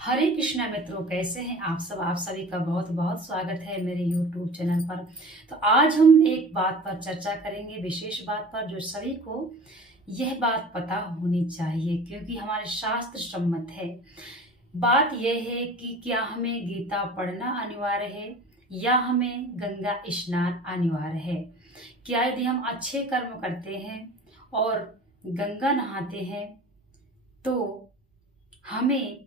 हरे कृष्णा मित्रों, कैसे हैं आप सब। आप सभी का बहुत बहुत स्वागत है मेरे YouTube चैनल पर। तो आज हम एक बात पर चर्चा करेंगे, विशेष बात पर, जो सभी को यह बात पता होनी चाहिए क्योंकि हमारे शास्त्र सम्मत है। बात यह है कि क्या हमें गीता पढ़ना अनिवार्य है या हमें गंगा स्नान अनिवार्य है। क्या यदि हम अच्छे कर्म करते हैं और गंगा नहाते हैं तो हमें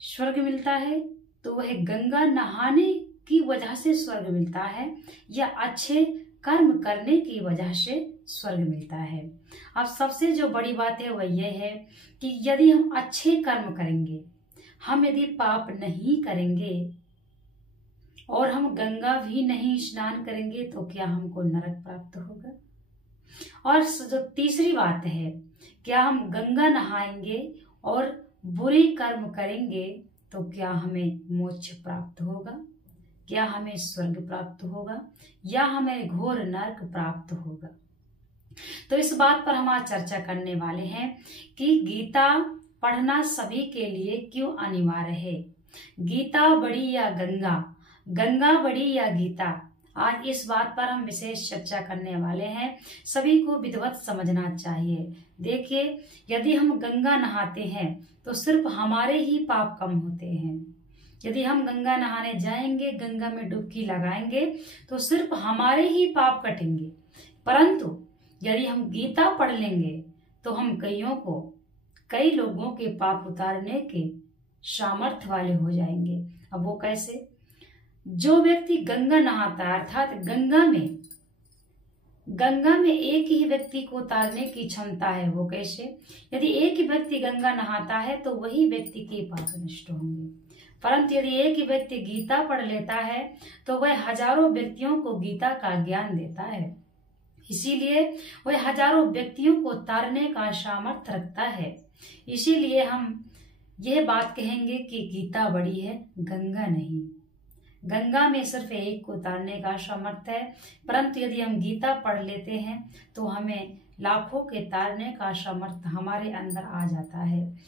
स्वर्ग मिलता है, तो वह गंगा नहाने की वजह से स्वर्ग मिलता है या अच्छे कर्म करने की वजह से स्वर्ग मिलता है। अब सबसे जो बड़ी बात है वह यह है कि यदि हम अच्छे कर्म करेंगे, हम यदि पाप नहीं करेंगे और हम गंगा भी नहीं स्नान करेंगे तो क्या हमको नरक प्राप्त होगा। और जो तीसरी बात है, क्या हम गंगा नहाएंगे और बुरे कर्म करेंगे तो क्या हमें मोक्ष प्राप्त होगा, क्या हमें स्वर्ग प्राप्त होगा या हमें घोर नरक प्राप्त होगा। तो इस बात पर हम आज चर्चा करने वाले हैं कि गीता पढ़ना सभी के लिए क्यों अनिवार्य है। गीता बड़ी या गंगा, गंगा बड़ी या गीता, आज इस बात पर हम विशेष चर्चा करने वाले हैं। सभी को विधिवत समझना चाहिए। देखिए, यदि हम गंगा नहाते हैं तो सिर्फ हमारे ही पाप कम होते हैं। यदि हम गंगा नहाने जाएंगे, गंगा में डुबकी लगाएंगे तो सिर्फ हमारे ही पाप कटेंगे। परंतु यदि हम गीता पढ़ लेंगे तो हम कई लोगों के पाप उतारने के सामर्थ्य वाले हो जाएंगे। अब वो कैसे? जो व्यक्ति गंगा नहाता है, अर्थात गंगा में एक ही व्यक्ति को उतारने की क्षमता है, वो कैसे? यदि एक ही व्यक्ति गंगा नहाता है तो वही व्यक्ति के पाप नष्ट होंगे। परंतु यदि एक ही व्यक्ति गीता पढ़ लेता है तो वह हजारों व्यक्तियों को गीता का ज्ञान देता है। इसीलिए वह हजारों व्यक्तियों को उतारने का सामर्थ्य रखता है। इसीलिए हम यह बात कहेंगे कि गीता बड़ी है, गंगा नहीं। गंगा में सिर्फ एक को उतारने का सामर्थ्य है, परंतु यदि हम गीता पढ़ लेते हैं तो हमें लाखों के तारने का सामर्थ्य हमारे अंदर आ जाता है।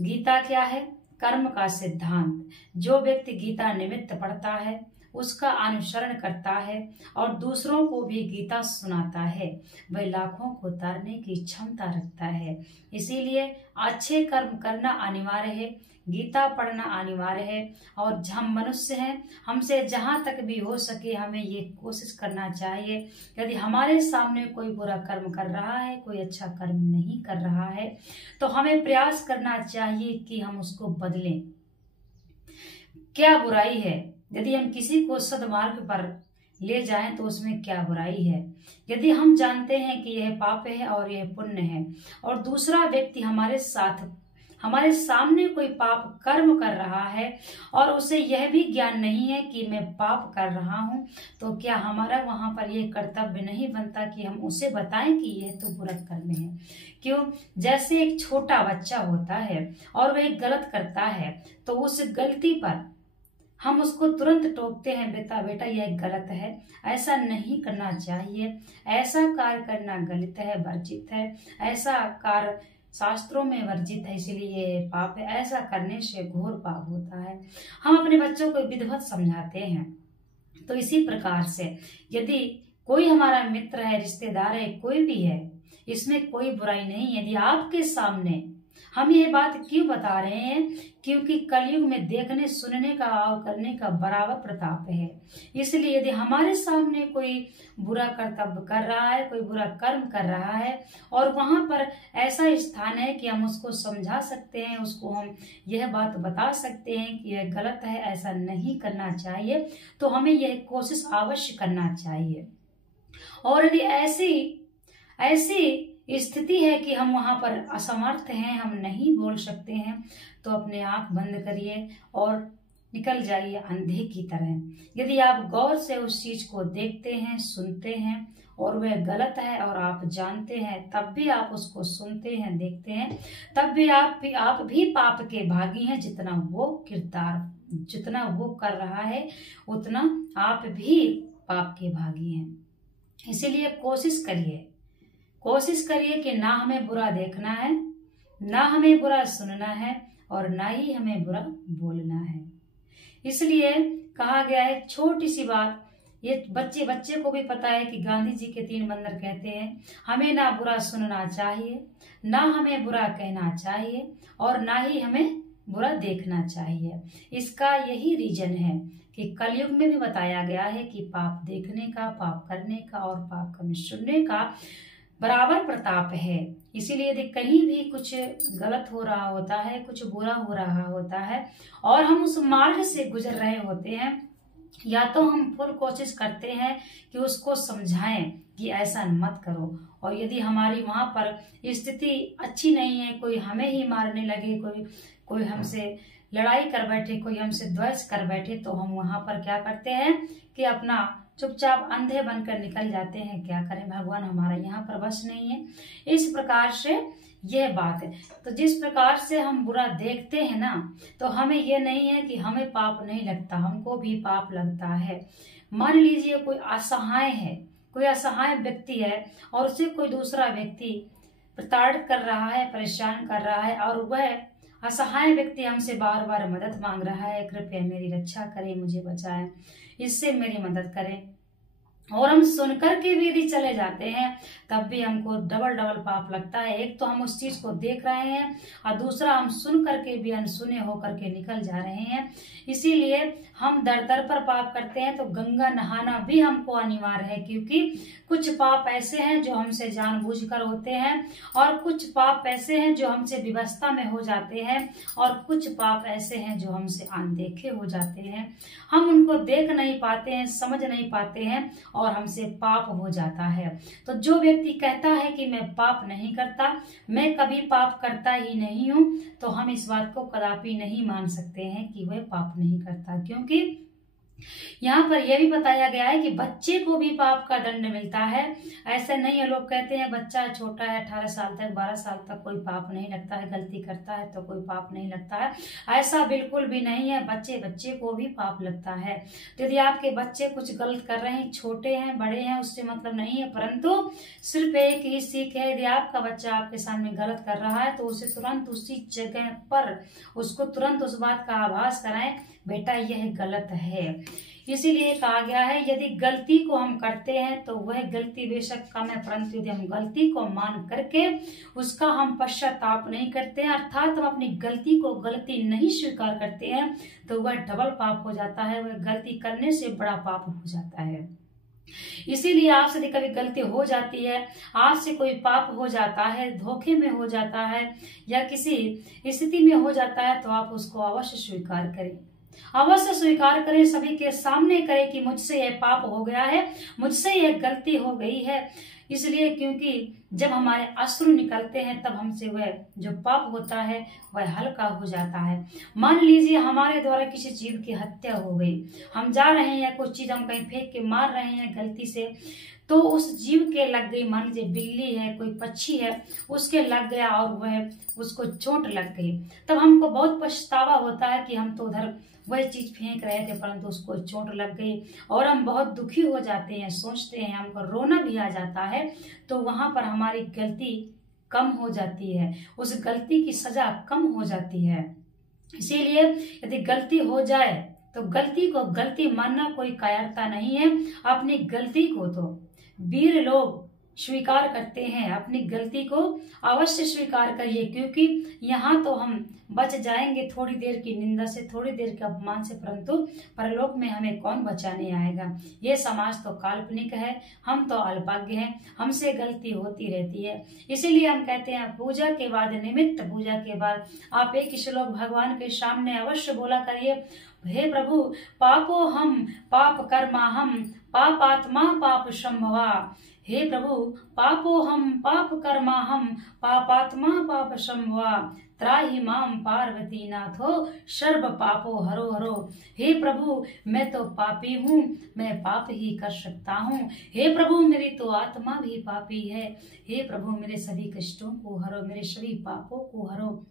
गीता क्या है? कर्म का सिद्धांत। जो व्यक्ति गीता निमित्त पढ़ता है, उसका अनुसरण करता है और दूसरों को भी गीता सुनाता है, वह लाखों को तारने की क्षमता रखता है। इसीलिए अच्छे कर्म करना अनिवार्य है, गीता पढ़ना अनिवार्य है। और हम मनुष्य हैं, हमसे जहां तक भी हो सके हमें ये कोशिश करना चाहिए, यदि हमारे सामने कोई बुरा कर्म कर रहा है, कोई अच्छा कर्म नहीं कर रहा है, तो हमें प्रयास करना चाहिए कि हम उसको बदलें। क्या बुराई है? यदि हम किसी को सद्मार्ग पर ले जाएं तो उसमें क्या बुराई है? यदि हम जानते हैं कि यह पाप है और यह पुण्य है और दूसरा व्यक्ति हमारे सामने कोई पाप कर्म कर रहा है और उसे यह भी ज्ञान नहीं है कि मैं पाप कर रहा हूं, तो क्या हमारा वहां पर यह कर्तव्य नहीं बनता कि हम उसे बताएं कि यह तो बुरा कर्म है। क्यों? जैसे एक छोटा बच्चा होता है और वह गलत करता है तो उस गलती पर हम उसको तुरंत टोकते हैं, बेटा यह गलत है, ऐसा नहीं करना चाहिए, ऐसा कार्य करना गलत है, वर्जित है, ऐसा कार्य शास्त्रों में वर्जित है, इसलिए ये पाप है, ऐसा करने से घोर पाप होता है। हम अपने बच्चों को विधिवत समझाते हैं। तो इसी प्रकार से यदि कोई हमारा मित्र है, रिश्तेदार है, कोई भी है, इसमें कोई बुराई नहीं। यदि आपके सामने हम ये बात क्यों बता रहे हैं? क्योंकि कलयुग में देखने सुनने का और करने का बराबर प्रताप है। इसलिए यदि हमारे सामने कोई बुरा कर्तव्य कर रहा है, कोई बुरा कर्म कर रहा है और वहां पर ऐसा स्थान है कि हम उसको समझा सकते हैं, उसको हम यह बात बता सकते हैं कि यह गलत है, ऐसा नहीं करना चाहिए, तो हमें यह कोशिश अवश्य करना चाहिए। और यदि ऐसी स्थिति है कि हम वहां पर असमर्थ हैं, हम नहीं बोल सकते हैं, तो अपने आंख बंद करिए और निकल जाइए अंधे की तरह। यदि आप गौर से उस चीज को देखते हैं, सुनते हैं और वह गलत है और आप जानते हैं, तब भी आप उसको सुनते हैं, देखते हैं, तब भी आप भी पाप के भागी हैं। जितना वो कर रहा है उतना आप भी पाप के भागी हैं। इसीलिए कोशिश करिए कि ना हमें बुरा देखना है, ना हमें बुरा सुनना है और ना ही हमें बुरा बोलना है। इसलिए कहा गया है, छोटी सी बात, ये बच्चे को भी पता है कि गांधी जी के 3 बंदर कहते हैं, हमें ना बुरा सुनना चाहिए, ना हमें बुरा कहना चाहिए, और ना ही हमें बुरा देखना चाहिए। इसका यही रीजन है कि कलयुग में भी बताया गया है कि पाप देखने का, पाप करने का और पाप कभी सुनने का बराबर प्रताप है। इसीलिए यदि कहीं भी कुछ गलत हो रहा होता है, कुछ बुरा हो रहा होता है और हम उस मार्ग से गुजर रहे होते हैं, या तो हम फुल कोशिश करते हैं कि उसको समझाएं कि ऐसा मत करो, और यदि हमारी वहां पर स्थिति अच्छी नहीं है, कोई हमें ही मारने लगे, कोई हमसे लड़ाई कर बैठे, कोई हमसे द्वेष कर बैठे, तो हम वहां पर क्या करते हैं कि अपना चुपचाप अंधे बनकर निकल जाते हैं। क्या करें, भगवान हमारा यहाँ पर बस नहीं है। इस प्रकार से यह बात है। तो जिस प्रकार से हम बुरा देखते हैं ना, तो हमें यह नहीं है कि हमें पाप नहीं लगता, हमको भी पाप लगता है। मान लीजिए कोई असहाय है, कोई असहाय व्यक्ति है और उसे कोई दूसरा व्यक्ति प्रताड़ित कर रहा है, परेशान कर रहा है, और वह असहाय व्यक्ति हमसे बार बार मदद मांग रहा है, कृपया मेरी रक्षा करें, मुझे बचाएं, इससे मेरी मदद करें, और हम सुनकर के भी यदि चले जाते हैं तब भी हमको डबल पाप लगता है। एक तो हम उस चीज को देख रहे हैं और दूसरा हम सुन करके भी अनसुने होकर के निकल जा रहे हैं। इसीलिए हम दर पर पाप करते हैं। तो गंगा नहाना भी हमको अनिवार्य है, क्योंकि कुछ पाप ऐसे हैं जो हमसे जानबूझकर होते हैं, और कुछ पाप ऐसे हैं जो हमसे विवशता में हो जाते हैं, और कुछ पाप ऐसे हैं जो हमसे अनदेखे हो जाते हैं। हम उनको देख नहीं पाते हैं, समझ नहीं पाते हैं, और हमसे पाप हो जाता है। तो जो व्यक्ति कहता है कि मैं पाप नहीं करता, मैं कभी पाप करता ही नहीं हूं, तो हम इस बात को कदापि नहीं मान सकते हैं कि वह पाप नहीं करता। क्योंकि यहाँ पर यह भी बताया गया है कि बच्चे को भी पाप का दंड मिलता है। ऐसा नहीं है, लोग कहते हैं बच्चा छोटा है, 18 साल तक 12 साल तक कोई पाप नहीं लगता है, गलती करता है तो कोई पाप नहीं लगता है। ऐसा बिल्कुल भी नहीं है, बच्चे को भी पाप लगता है। तो यदि आपके बच्चे कुछ गलत कर रहे हैं, छोटे हैं बड़े हैं उससे मतलब नहीं है, परंतु सिर्फ एक ही सीख है, यदि आपका बच्चा आपके सामने गलत कर रहा है तो उसे तुरंत उसी जगह पर उसको तुरंत उस बात का आभास कराएं, बेटा यह गलत है। इसीलिए कहा गया है, यदि गलती को हम करते हैं तो वह गलती बेशक कम है, परंतु यदि हम गलती को मान करके उसका हम पश्चाताप नहीं करते हैं, अर्थात हम अपनी गलती को गलती नहीं स्वीकार करते हैं, तो वह डबल पाप हो जाता है, वह गलती करने से बड़ा पाप हो जाता है। इसीलिए आपसे यदि कभी गलती हो जाती है, आपसे कोई पाप हो जाता है, धोखे में हो जाता है या किसी स्थिति में हो जाता है, तो आप उसको अवश्य स्वीकार करें, अवश्य स्वीकार करें, सभी के सामने करें कि मुझसे यह पाप हो गया है, मुझसे यह गलती हो गई है। इसलिए क्योंकि जब हमारे अश्रु निकलते हैं तब हमसे वह जो पाप होता है वह हल्का हो जाता है। मान लीजिए हमारे द्वारा किसी जीव की हत्या हो गई, हम जा रहे हैं, कुछ चीज हम कहीं फेंक के मार रहे हैं गलती से, तो उस जीव के लग गई, मान लीजिए बिल्ली है, कोई पक्षी है, उसके लग गया और वह उसको चोट लग गई, तब हमको बहुत पछतावा होता है कि हम तो उधर वह चीज फेंक रहे थे परंतु उसको चोट लग गई, और हम बहुत दुखी हो जाते हैं, सोचते हैं, हमको रोना भी आ जाता है। तो वहां पर हमारी गलती कम हो जाती है, उस गलती की सजा कम हो जाती है। इसीलिए यदि गलती हो जाए तो गलती को गलती मानना कोई कायरता नहीं है। अपनी गलती को तो वीर लोग स्वीकार करते हैं, अपनी गलती को अवश्य स्वीकार करिए, क्योंकि यहाँ तो हम बच जाएंगे थोड़ी देर की निंदा से, थोड़ी देर के अपमान से, परंतु परलोक में हमें कौन बचाने आएगा। ये समाज तो काल्पनिक है, हम तो अल्पज्ञ हैं, हमसे गलती होती रहती है। इसीलिए हम कहते हैं पूजा के बाद निमित्त, पूजा के बाद आप एक श्लोक भगवान के सामने अवश्य बोला करिए, हे प्रभु पापो हम पाप कर्मा हम पापात्मा पाप संभवा। हे प्रभु पापो हम पाप कर्मा हम पापात्मा पाप संभवा, त्राहि माम पार्वती नाथो सर्व पापो हरो हरो। हे प्रभु मैं तो पापी हूँ, मैं पाप ही कर सकता हूँ। हे प्रभु मेरी तो आत्मा भी पापी है। हे प्रभु मेरे सभी कष्टों को हरो, मेरे सभी पापों को हरो।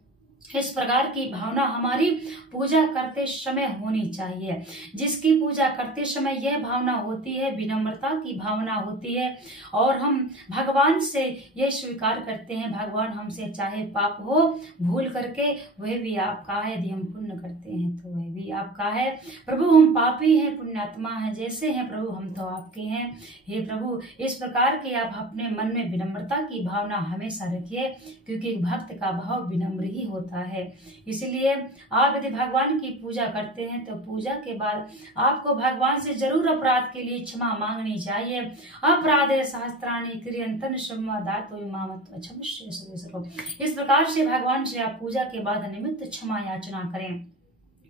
इस प्रकार की भावना हमारी पूजा करते समय होनी चाहिए। जिसकी पूजा करते समय यह भावना होती है, विनम्रता की भावना होती है, और हम भगवान से यह स्वीकार करते हैं, भगवान हमसे चाहे पाप हो भूल करके वह भी आपका है, यदि हम पुण्य करते हैं तो वह भी आपका है। प्रभु हम पापी हैं, पुण्यात्मा हैं, जैसे हैं प्रभु हम तो आपके हैं। हे प्रभु, इस प्रकार के आप अपने मन में विनम्रता की भावना हमेशा रखिए, क्योंकि भक्त का भाव विनम्र ही होता है। इसलिए आप यदि भगवान की पूजा करते हैं तो पूजा के बाद आपको भगवान से जरूर अपराध के लिए क्षमा मांगनी चाहिए। अपराधे शास्त्राणि क्रियंतन संवादातो मामत्व क्षमस्व सुरेशरो। इस प्रकार से भगवान से आप पूजा के बाद निमित्त क्षमा याचना करें,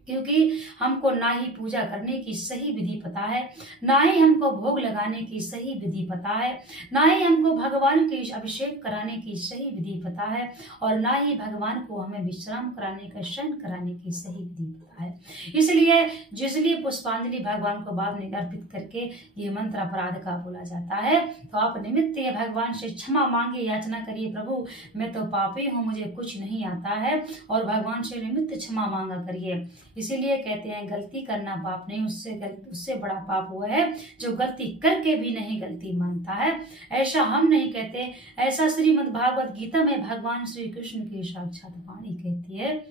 क्योंकि हमको ना ही पूजा करने की सही विधि पता है, ना ही हमको भोग लगाने की सही विधि पता है, ना ही हमको भगवान के अभिषेक कराने की सही विधि पता है, और ना ही भगवान को हमें विश्राम कराने का, शयन कराने की सही विधि पता है। इसलिए पुष्पांजलि भगवान को बाद में अर्पित करके ये मंत्र अपराध का बोला जाता है। तो आप निमित्त भगवान से क्षमा मांगे, याचना करिए, प्रभु मैं तो पापी हूँ, मुझे कुछ नहीं आता है, और भगवान से निमित्त क्षमा मांगा करिए। इसीलिए कहते हैं गलती करना पाप नहीं, उससे बड़ा पाप हुआ है जो गलती करके भी नहीं गलती मानता है। ऐसा हम नहीं कहते, ऐसा श्रीमद् भागवत गीता में भगवान श्री कृष्ण की साक्षात वाणी कहती है।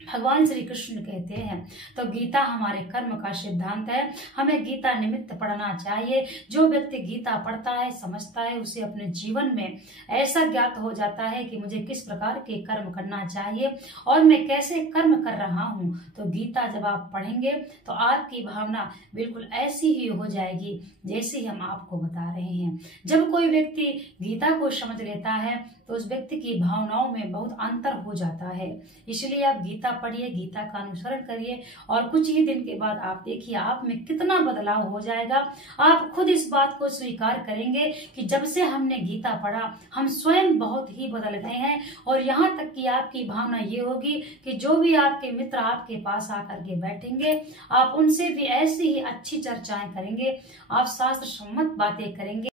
भगवान श्री कृष्ण कहते हैं, तो गीता हमारे कर्म का सिद्धांत है, हमें गीता निमित्त पढ़ना चाहिए। जो व्यक्ति गीता पढ़ता है, समझता है, उसे अपने जीवन में ऐसा ज्ञात हो जाता है कि मुझे किस प्रकार के कर्म करना चाहिए और मैं कैसे कर्म कर रहा हूँ। तो गीता जब आप पढ़ेंगे तो आपकी भावना बिल्कुल ऐसी ही हो जाएगी जैसे हम आपको बता रहे हैं। जब कोई व्यक्ति गीता को समझ लेता है तो उस व्यक्ति की भावनाओं में बहुत अंतर हो जाता है। इसलिए आप गीता पढ़िए, गीता का अनुसरण करिए, और कुछ ही दिन के बाद आप देखिए आप में कितना बदलाव हो जाएगा। आप खुद इस बात को स्वीकार करेंगे कि जब से हमने गीता पढ़ा हम स्वयं बहुत ही बदल गए हैं, और यहाँ तक कि आपकी भावना ये होगी कि जो भी आपके मित्र आपके पास आकर के बैठेंगे आप उनसे भी ऐसी ही अच्छी चर्चाएं करेंगे, आप शास्त्र सम्मत बातें करेंगे।